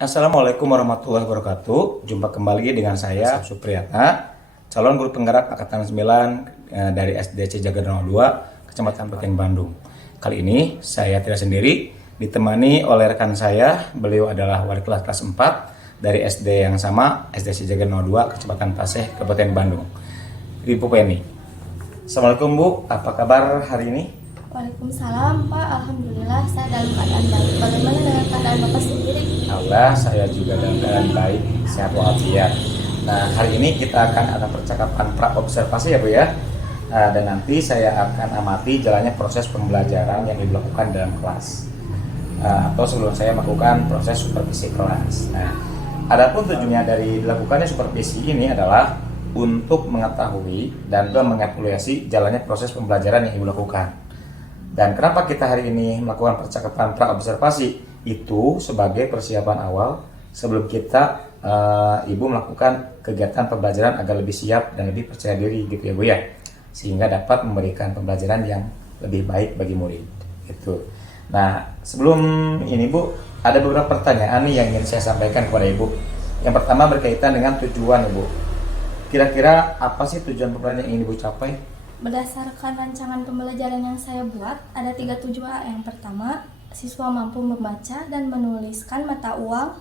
Assalamualaikum warahmatullahi wabarakatuh. Jumpa kembali dengan saya Supriyatna, calon guru penggerak angkatan 9 dari SDC Jaga 02, Kecamatan Peteng, Bandung. Kali ini saya tidak sendiri, ditemani oleh rekan saya. Beliau adalah wali kelas 4 dari SD yang sama, SDC Jaga 02, Kecamatan Paseh, Kabupaten Bandung. Ibu Penny. Assalamualaikum Bu, apa kabar hari ini? Waalaikumsalam Pak, Alhamdulillah saya dalam keadaan baik. Bagaimana dengan keadaan Bapak sendiri? Allah, saya juga dalam keadaan baik, sehat walafiat. Nah, hari ini kita akan ada percakapan pra-observasi ya Bu ya. Dan nanti saya akan amati jalannya proses pembelajaran yang dilakukan dalam kelas. Atau sebelum saya melakukan proses supervisi kelas. Nah, adapun tujuannya dari dilakukannya supervisi ini adalah untuk mengetahui dan mengevaluasi jalannya proses pembelajaran yang Ibu lakukan. Dan kenapa kita hari ini melakukan percakapan pra-observasi? Itu sebagai persiapan awal sebelum kita Ibu melakukan kegiatan pembelajaran agar lebih siap dan lebih percaya diri gitu ya Bu ya, sehingga dapat memberikan pembelajaran yang lebih baik bagi murid gitu. Nah, sebelum ini Bu, ada beberapa pertanyaan nih yang ingin saya sampaikan kepada Ibu. Yang pertama berkaitan dengan tujuan Ibu. Kira-kira apa sih tujuan pembelajaran yang ingin Ibu capai? Berdasarkan rancangan pembelajaran yang saya buat, ada 3 tujuan. Yang pertama, siswa mampu membaca dan menuliskan mata uang.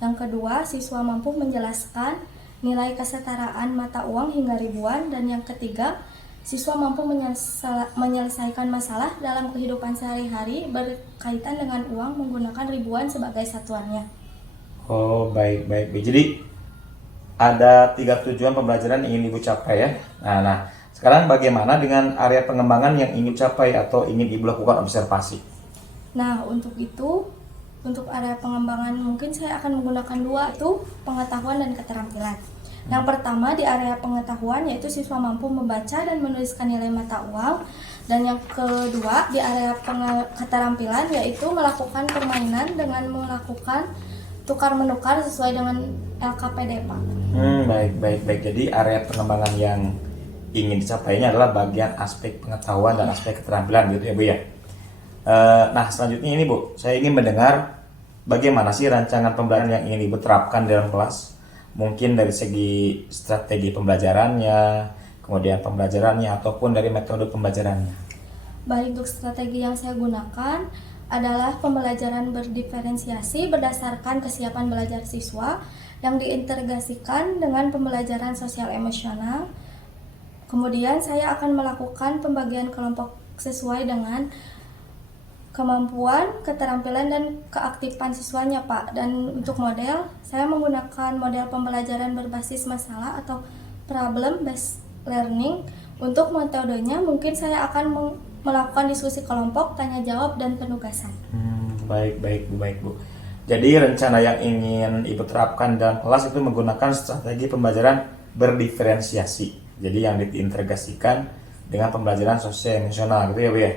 Yang kedua, siswa mampu menjelaskan nilai kesetaraan mata uang hingga ribuan. Dan yang ketiga, siswa mampu menyelesaikan masalah dalam kehidupan sehari-hari berkaitan dengan uang menggunakan ribuan sebagai satuannya. Oh, baik. Jadi ada 3 tujuan pembelajaran yang ingin Ibu capai ya. Nah, sekarang bagaimana dengan area pengembangan yang ingin capai atau ingin Ibu lakukan observasi? Nah, untuk itu, untuk area pengembangan mungkin saya akan menggunakan 2, itu pengetahuan dan keterampilan. Yang pertama di area pengetahuan yaitu siswa mampu membaca dan menuliskan nilai mata uang. Dan yang kedua di area keterampilan yaitu melakukan permainan dengan melakukan tukar-menukar sesuai dengan LKPD, Pak. Baik. Jadi area pengembangan yang ingin dicapainya adalah bagian aspek pengetahuan dan aspek keterampilan gitu ya Bu ya. Nah, selanjutnya ini Bu, saya ingin mendengar bagaimana sih rancangan pembelajaran yang ingin Ibu terapkan dalam kelas. Mungkin dari segi strategi pembelajarannya, kemudian pembelajarannya, ataupun dari metode pembelajarannya. Baik, untuk strategi yang saya gunakan adalah pembelajaran berdiferensiasi berdasarkan kesiapan belajar siswa yang diintegrasikan dengan pembelajaran sosial emosional. Kemudian saya akan melakukan pembagian kelompok sesuai dengan kemampuan, keterampilan, dan keaktifan siswanya, Pak. Dan untuk model, saya menggunakan model pembelajaran berbasis masalah atau problem based learning. Untuk metodenya mungkin saya akan melakukan diskusi kelompok, tanya jawab, dan penugasan. Baik Bu. Jadi rencana yang ingin Ibu terapkan dalam kelas itu menggunakan strategi pembelajaran berdiferensiasi. Jadi yang diintegrasikan dengan pembelajaran sosial emosional gitu ya Bu ya.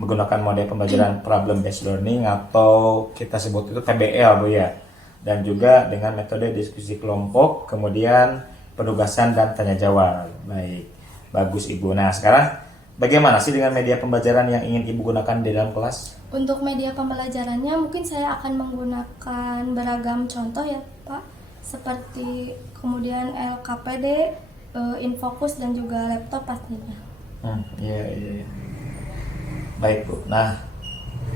Menggunakan model pembelajaran problem based learning atau kita sebut itu PBL Bu ya. Dan juga dengan metode diskusi kelompok, kemudian penugasan dan tanya jawab. Baik, bagus Ibu. Nah, sekarang bagaimana sih dengan media pembelajaran yang ingin Ibu gunakan di dalam kelas? Untuk media pembelajarannya mungkin saya akan menggunakan beragam contoh ya Pak, seperti kemudian LKPD, Infocus, dan juga laptop pastinya. Iya. Baik Bu. Nah,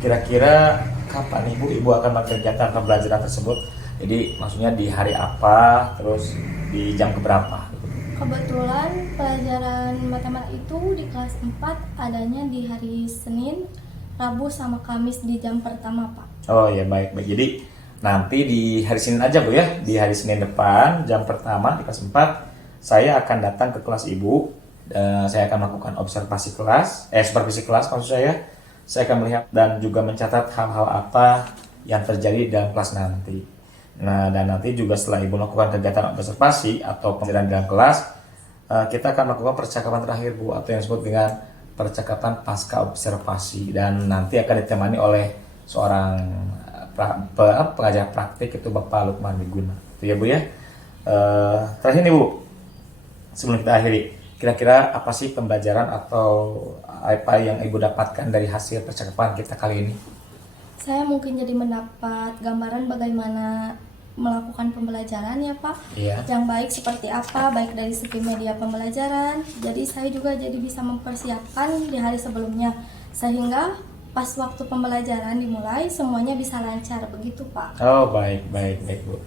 kira-kira kapan Ibu akan melakukan kegiatan pembelajaran tersebut? Jadi maksudnya di hari apa, terus di jam keberapa? Kebetulan pelajaran matematika itu di kelas 4 adanya di hari Senin, Rabu, sama Kamis di jam pertama, Pak. Oh ya, baik. Jadi nanti di hari Senin aja Bu ya. Di hari Senin depan jam pertama di kelas 4 saya akan datang ke kelas Ibu. Saya akan melakukan observasi kelas, supervisi kelas maksud saya. Saya akan melihat dan juga mencatat hal-hal apa yang terjadi dalam kelas nanti. Nah, dan nanti juga setelah Ibu melakukan kegiatan observasi atau pembelajaran dalam kelas, kita akan melakukan percakapan terakhir Bu, atau yang disebut dengan percakapan pasca observasi, dan nanti akan ditemani oleh seorang pengajar praktik, itu Bapak Lukman Wiguna. Itu ya Bu ya. Terakhir nih Bu, sebelum kita akhiri, kira-kira apa sih pembelajaran atau apa yang Ibu dapatkan dari hasil percakapan kita kali ini? Saya mungkin jadi mendapat gambaran bagaimana melakukan pembelajaran ya Pak. Iya. Yang baik seperti apa, baik dari segi media pembelajaran. Jadi saya juga jadi bisa mempersiapkan di hari sebelumnya sehingga pas waktu pembelajaran dimulai semuanya bisa lancar begitu Pak. Oh, baik Bu.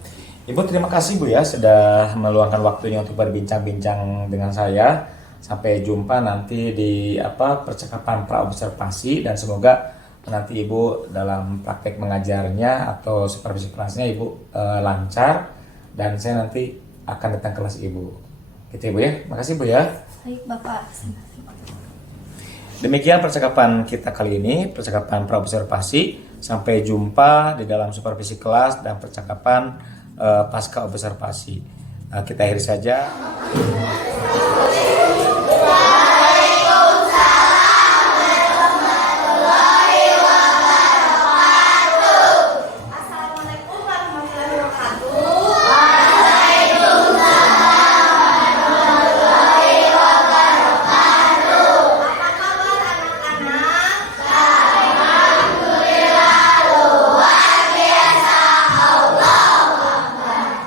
Ibu terima kasih Bu ya sudah meluangkan waktunya untuk berbincang-bincang dengan saya. Sampai jumpa nanti di percakapan praobservasi, dan semoga nanti Ibu dalam praktek mengajarnya atau supervisi kelasnya Ibu lancar, dan saya nanti akan datang kelas Ibu. Gitu ya Bu ya. Makasih Bu ya. Baik Bapak. Demikian percakapan kita kali ini, percakapan praobservasi. Sampai jumpa di dalam supervisi kelas dan percakapan pasca observasi. Kita akhiri saja.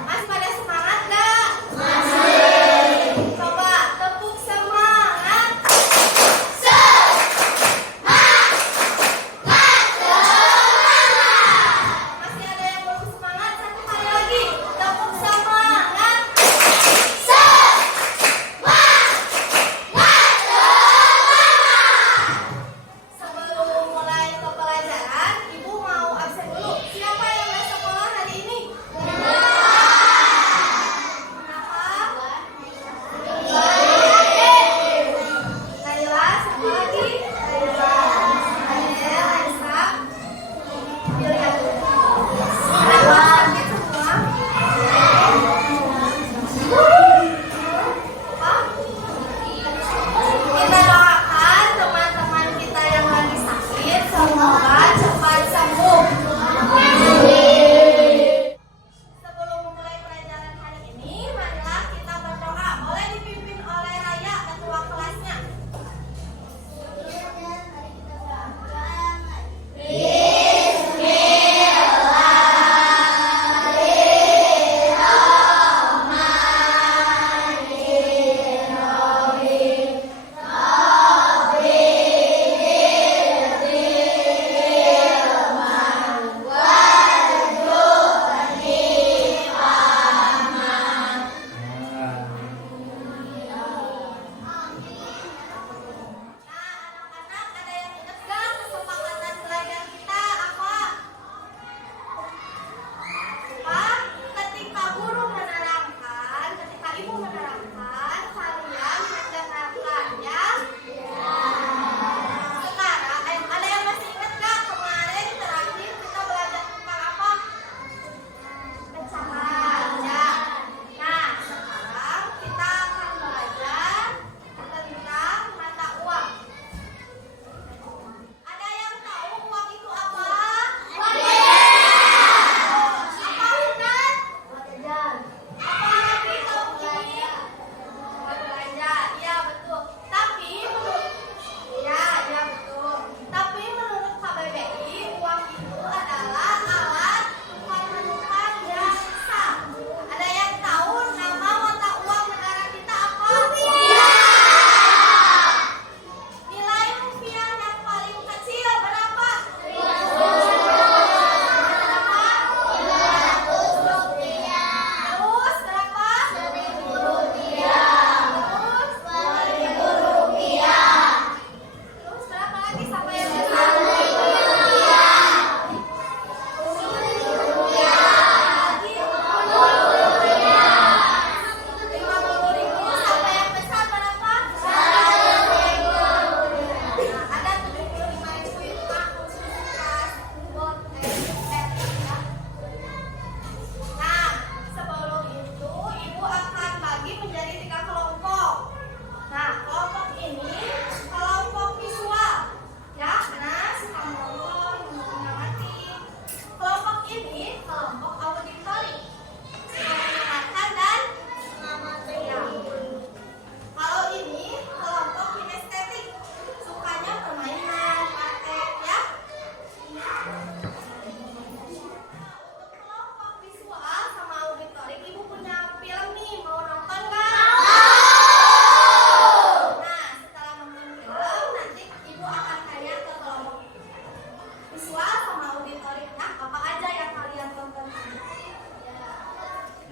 Mas pada semangat gak? Masih. Coba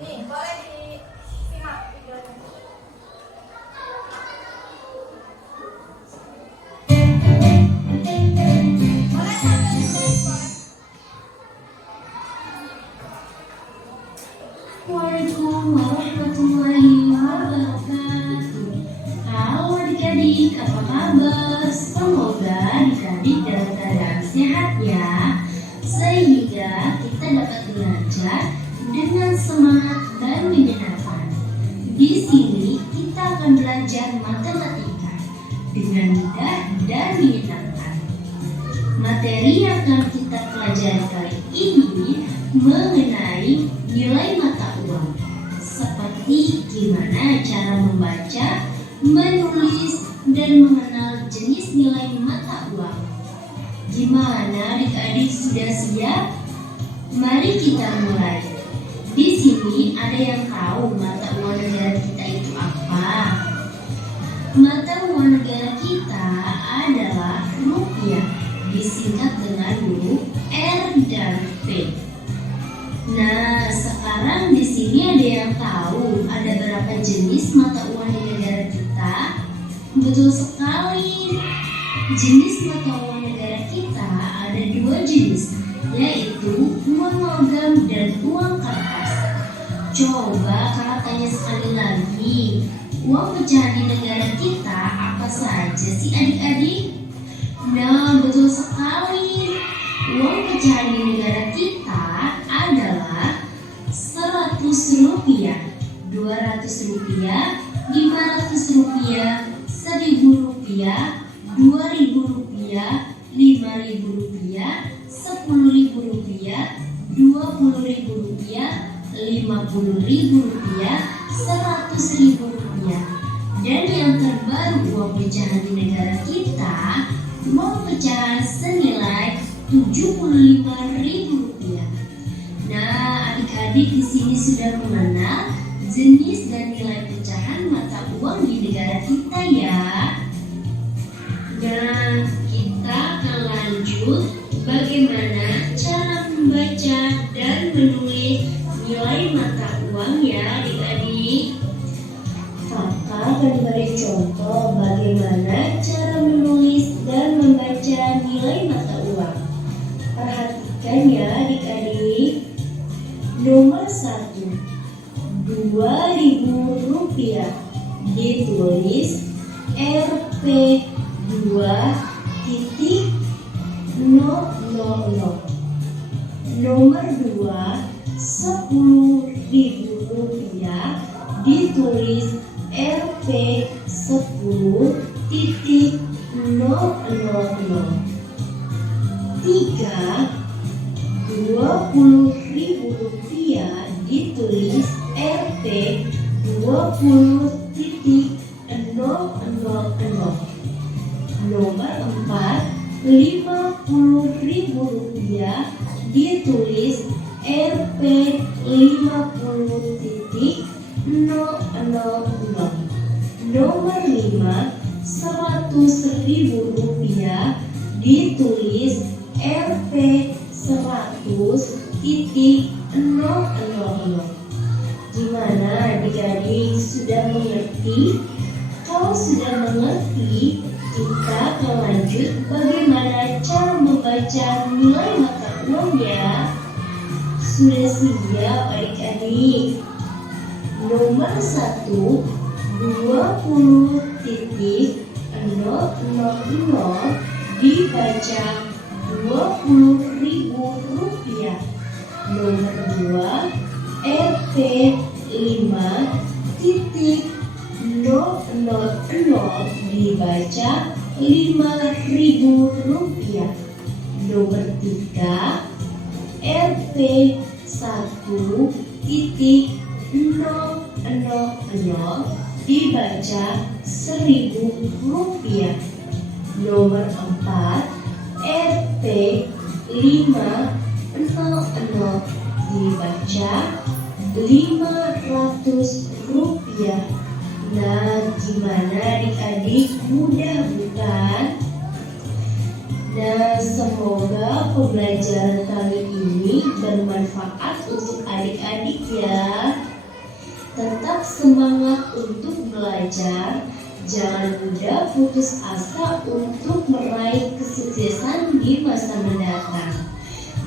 Nih, boleh disimak videonya. Boleh sambil ditulis, boleh. Waalaikumsalam warahmatullahi wabarakatuh. Halo adik-adik, apa kabar? Semoga adik-adik dalam keadaan sehat ya, sehingga kita dapat belajar dengan semangat dan menyenangkan. Di sini kita akan belajar matematika dengan mudah dan menyenangkan. Materi yang akan kita pelajari kali ini mengenai nilai mata uang, seperti gimana cara membaca, menulis, dan mengenal jenis nilai mata uang. Gimana adik-adik, sudah siap? Mari kita mulai. Di sini ada yang tahu mata uang negara kita itu apa? Mata uang negara kita adalah rupiah, disingkat dengan huruf R dan P. Nah, sekarang di sini ada yang tahu ada berapa jenis mata uang di negara kita? Betul sekali. Jenis mata uang negara kita ada 2 jenis, yaitu uang logam dan uang kertas. Coba kakak tanya sekali lagi, uang pecahan di negara kita apa saja sih adik-adik? Nah, betul sekali. Uang pecahan di negara kita adalah 100 rupiah, 200 rupiah, 500 rupiah, 1000 rupiah, 2000 rupiah, 5000 rupiah, 10.000 rupiah, 20.000 rupiah, 50.000 rupiah, 100.000 rupiah. Dan yang terbaru uang pecahan di negara kita, uang pecahan senilai 75.000 rupiah. Nah, adik-adik di sini sudah mengenal jenis dan nilai pecahan mata uang di negara kita ya. Dan kita akan lanjut bagaimana cara membaca dan menulis nilai mata uang ya adik-adik. Kakak akan beri contoh bagaimana cara menulis dan membaca nilai mata uang. Perhatikan ya adik-adik. Nomor 1, 2.000 rupiah, ditulis Rp2.000. Nomor 2, 10.000 rupiah, ditulis Rp10.000. 3, 20.000 rupiah, ditulis Rp20.000. Nomor 4, 50.000 rupiah, ditulis Rp50.000. Nomor 5, 100.000 rupiah, ditulis Rp100.000. Gimana adik-adik, sudah mengerti? Kalau sudah mengerti, kita akan lanjut bagaimana cara membaca nilai mata uang ya. Sudah siap adik-adik? Nomor 1, 20.000 dibaca Rp20.000. Nomor 2, Rp5.000 dibaca Rp5.000. Nomor 3, Rp1.000 dibaca Rp1.000. Nomor 4, Rp500 dibaca Rp500. Nah, gimana adik-adik, mudah bukan? Dan semoga pembelajaran kali ini bermanfaat untuk adik-adik ya. tetap semangat untuk belajar. Jangan mudah putus asa untuk meraih kesuksesan di masa mendatang.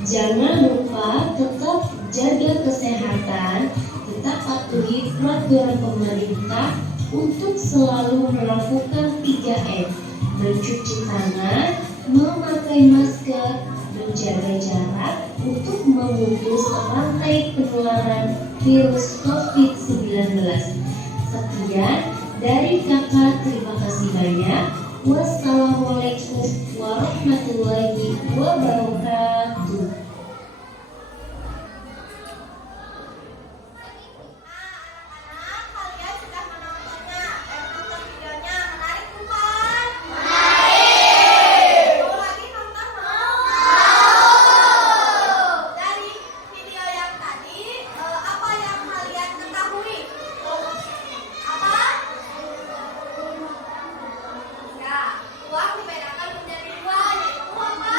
Jangan lupa tetap jaga kesehatan, tetap patuhi peraturan pemerintah untuk selalu melakukan 3M, mencuci tangan, memakai masker, menjaga jarak untuk memutus rantai penularan virus COVID-19. Sekian dari kakak, terima kasih banyak. Wassalamualaikum warahmatullahi wabarakatuh. Anak-anak, kalian sudah menontonnya. Nonton videonya menarik bukan? Menarik. Mau lagi nonton mau? Dari video yang tadi, apa yang kalian ketahui? Apa? Ya, uang dibedakan menjadi dua, yaitu apa?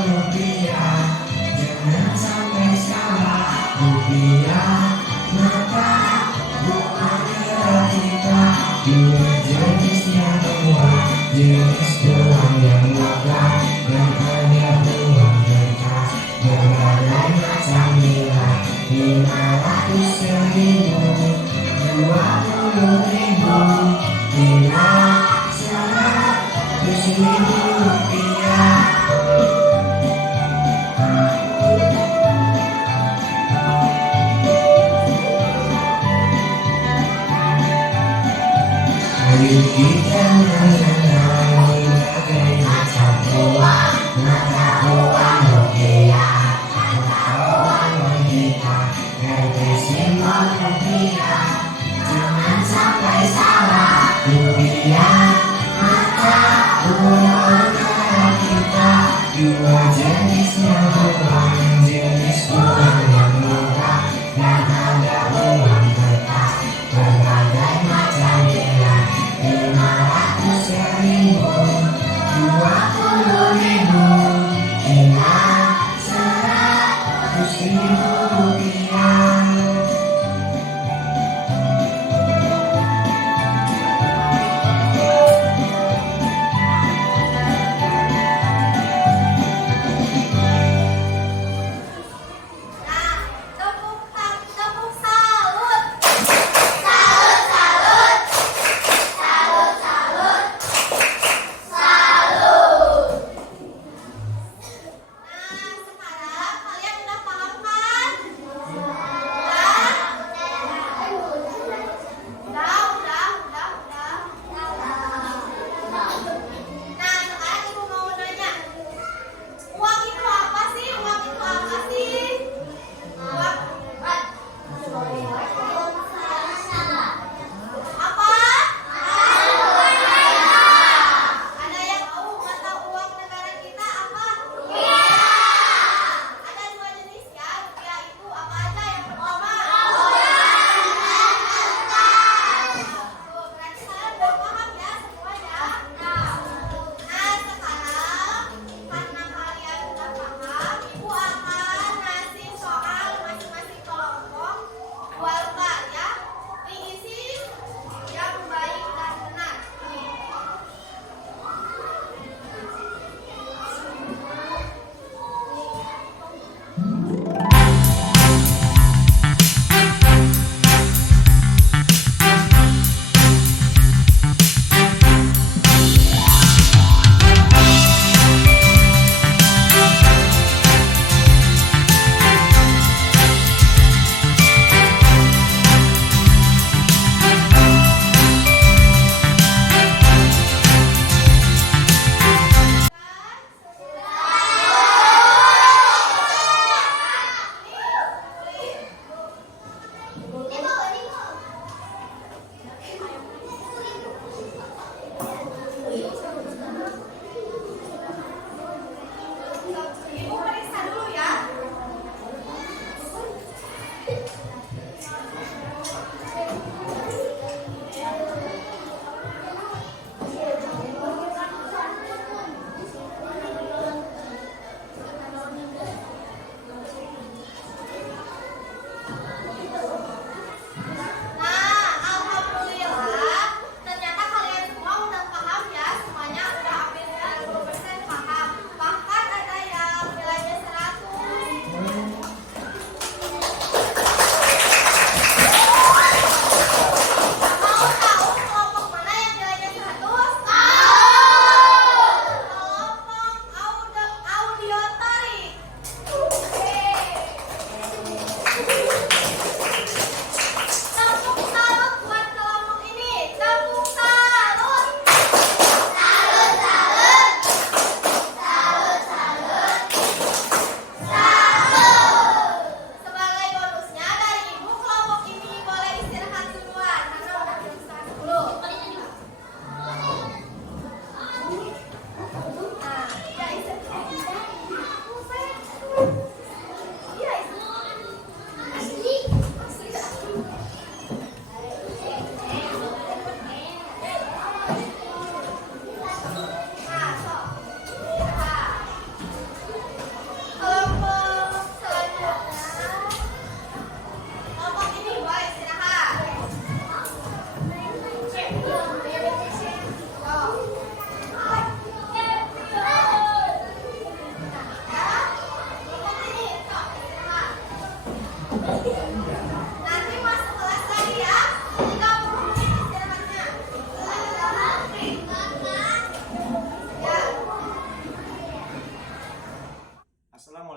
rupiah, jangan sampai salah. Rupiah mata bukan negara kita. Dua jenisnya dua, jenis uang yang megah dan ada uang kertas berbagai macam nilai. 500.000, 20.000, hingga 100.000 rupiah. Ayo kita mengenal berbagai macam uang, mata uang rupiah, mata uang kita, simbol rupiah, jangan sampai salah. Rupiah mata uang negara kita, dua jenisnya uang, jenis uang yang murah dan ada uang kertas berbagai macam nilai. 500.000, 20.000, hingga 100.000 rupiah. Nah, tepuk salut. Salut, salut. Salut, salut. Salut. Nah, sekarang kalian udah paham kan? Nah, sekarang ibu mau nanya. Uang itu apa sih? Uang itu apa sih? Uang apa? Ada yang tahu mata uang negara kita apa? Ada dua jenis ya. Rupiah itu apa aja? Yang pertama. Tuh, berarti kalian udah paham ya semuanya. Nah, sekarang karena kalian udah paham, ibu akan ngasih soal masing-masing kelompok. Dua lembar ya. Diisi yang baik dan benar. Ibu periksa dulu ya. Nah, alhamdulillah, ternyata kalian semua udah paham ya, semuanya udah hampir 90% paham. Bahkan ada yang nilainya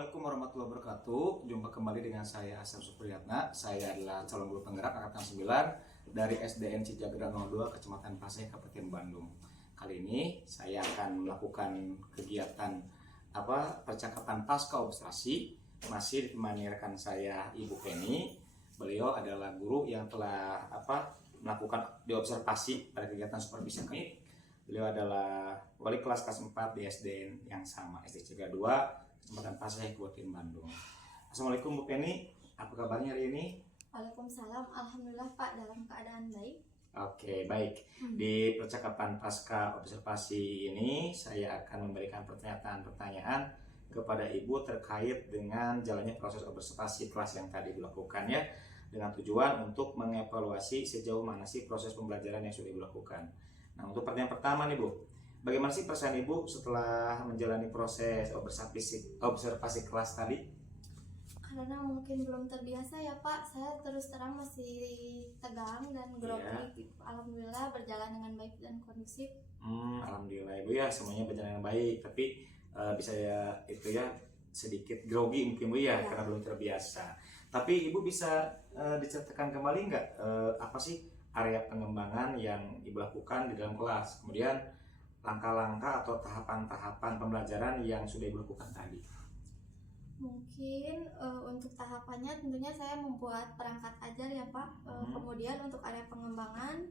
Assalamualaikum warahmatullahi wabarakatuh. Jumpa kembali dengan saya Asep Supriyatna. Saya adalah calon guru penggerak angkatan 9 dari SDN Cijagra 02 Kecamatan Paseh, Kabupaten Bandung. Kali ini saya akan melakukan kegiatan percakapan pasca observasi, masih ditemani rekan saya Ibu Penny. Beliau adalah guru yang telah melakukan diobservasi pada kegiatan supervisi ini. Beliau adalah wali kelas 4 di SDN yang sama, SD Cijagra 2 Kecamatan Paseh, Kabupaten Bandung. Assalamualaikum Bu Penny, apa kabarnya hari ini? Waalaikumsalam, alhamdulillah Pak, dalam keadaan baik. Oke, baik. Di percakapan pasca observasi ini saya akan memberikan pertanyaan-pertanyaan kepada Ibu terkait dengan jalannya proses observasi kelas yang tadi dilakukan ya, dengan tujuan untuk mengevaluasi sejauh mana sih proses pembelajaran yang sudah dilakukan. Nah, untuk pertanyaan pertama nih Bu, bagaimana sih perasaan Ibu setelah menjalani proses observasi kelas tadi? Karena mungkin belum terbiasa ya Pak, saya terus terang masih tegang dan grogi. Alhamdulillah berjalan dengan baik dan kondusif. Alhamdulillah Ibu ya, semuanya berjalan dengan baik. Tapi bisa ya itu ya sedikit grogi mungkin Bu ya, karena belum terbiasa. Tapi Ibu bisa diceritakan kembali nggak apa sih area pengembangan yang Ibu lakukan di dalam kelas? Kemudian langkah-langkah atau tahapan-tahapan pembelajaran yang sudah Ibu lakukan tadi? Mungkin untuk tahapannya tentunya saya membuat perangkat ajar ya Pak. Kemudian untuk area pengembangan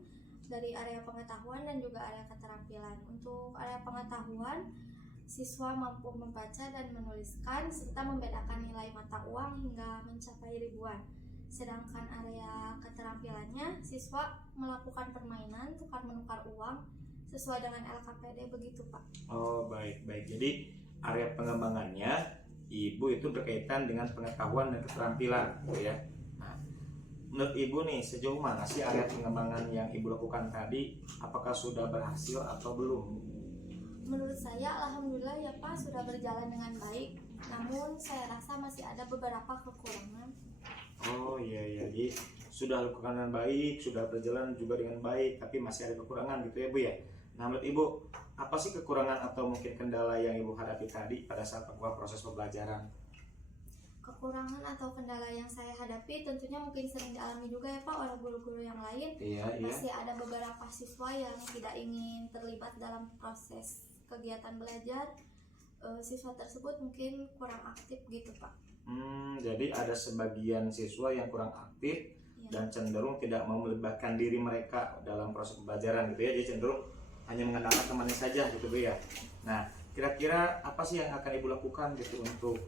dari area pengetahuan dan juga area keterampilan. Untuk area pengetahuan, siswa mampu membaca dan menuliskan serta membedakan nilai mata uang hingga mencapai ribuan. Sedangkan area keterampilannya, siswa melakukan permainan tukar-menukar uang sesuai dengan LKPD begitu Pak. Oh baik. Jadi area pengembangannya Ibu itu berkaitan dengan pengetahuan dan keterampilan, gitu ya. Nah, menurut Ibu nih sejauh mana sih area pengembangan yang Ibu lakukan tadi? Apakah sudah berhasil atau belum? Menurut saya alhamdulillah ya Pak sudah berjalan dengan baik. Namun saya rasa masih ada beberapa kekurangan. Oh iya, jadi sudah lakukan dengan baik, sudah berjalan juga dengan baik, tapi masih ada kekurangan gitu ya Bu ya. Nah menurut Ibu, apa sih kekurangan atau mungkin kendala yang Ibu hadapi tadi pada saat melakukan proses pembelajaran? Kekurangan atau kendala yang saya hadapi tentunya mungkin sering dialami juga ya Pak oleh guru-guru yang lain. Iya. Masih ada beberapa siswa yang tidak ingin terlibat dalam proses kegiatan belajar. Siswa tersebut mungkin kurang aktif gitu Pak. Jadi ada sebagian siswa yang kurang aktif dan cenderung tidak mau melibatkan diri mereka dalam proses pembelajaran gitu ya. Dia cenderung hanya mengandalkan temannya saja gitu Bu ya. Nah, kira-kira apa sih yang akan Ibu lakukan gitu untuk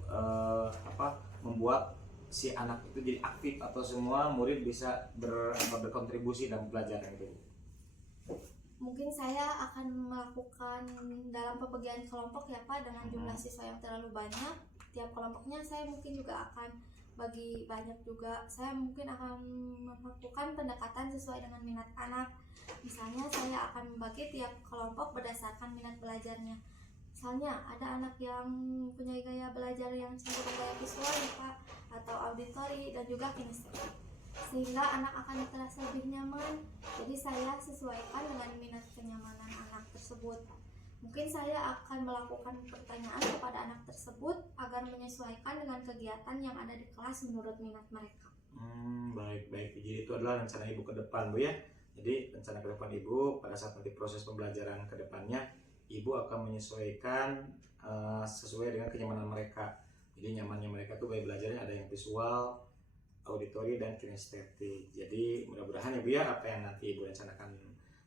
membuat si anak itu jadi aktif atau semua murid bisa berkontribusi dalam pembelajaran itu? Mungkin saya akan melakukan dalam pembagian kelompok ya Pak dengan jumlah siswa yang terlalu banyak. Tiap kelompoknya saya mungkin juga akan bagi banyak juga. Saya mungkin akan melakukan pendekatan sesuai dengan minat anak. Misalnya saya akan membagi tiap kelompok berdasarkan minat belajarnya. Misalnya ada anak yang punya gaya belajar yang cenderung gaya visual ya Pak, atau auditori dan juga kinestetik, sehingga anak akan terasa lebih nyaman. Jadi saya sesuaikan dengan minat kenyamanan anak tersebut. Mungkin saya akan melakukan pertanyaan kepada anak tersebut agar menyesuaikan dengan kegiatan yang ada di kelas menurut minat mereka. Baik. Jadi itu adalah rencana Ibu ke depan Bu ya. Jadi rencana ke depan Ibu pada saat nanti proses pembelajaran ke depannya, Ibu akan menyesuaikan sesuai dengan kenyamanan mereka. Jadi nyamannya mereka tuh gaya belajarnya ada yang visual, auditori dan kinestetik. Jadi mudah-mudahan ya Bu ya, apa yang nanti Ibu rencanakan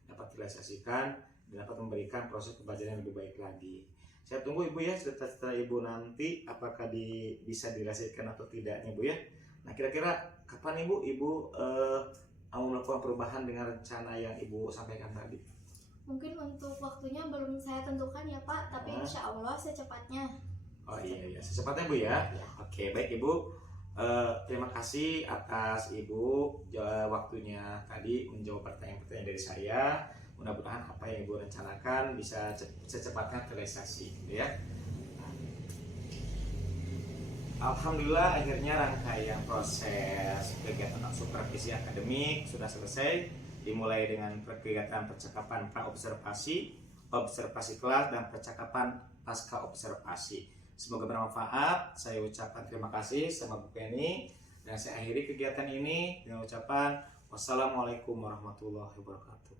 dapat direalisasikan dan dapat memberikan proses pembelajaran yang lebih baik lagi. Saya tunggu Ibu ya, setelah Ibu nanti apakah bisa direalisasikan atau tidaknya Bu ya. Nah kira-kira kapan Ibu mau melakukan perubahan dengan rencana yang Ibu sampaikan tadi? Mungkin untuk waktunya belum saya tentukan ya Pak, tapi insya Allah secepatnya. Oh iya, secepatnya Bu ya. Oke, baik Ibu. Terima kasih atas Ibu waktunya tadi menjawab pertanyaan-pertanyaan dari saya. Mudah-mudahan apa yang Ibu rencanakan bisa secepatnya terrealisasi gitu ya. Alhamdulillah akhirnya rangkaian proses kegiatan supervisi akademik sudah selesai, dimulai dengan kegiatan percakapan pra-observasi, observasi kelas, dan percakapan pasca observasi. Semoga bermanfaat. Saya ucapkan terima kasih sama Bu Penny dan saya akhiri kegiatan ini dengan ucapan wassalamualaikum warahmatullahi wabarakatuh.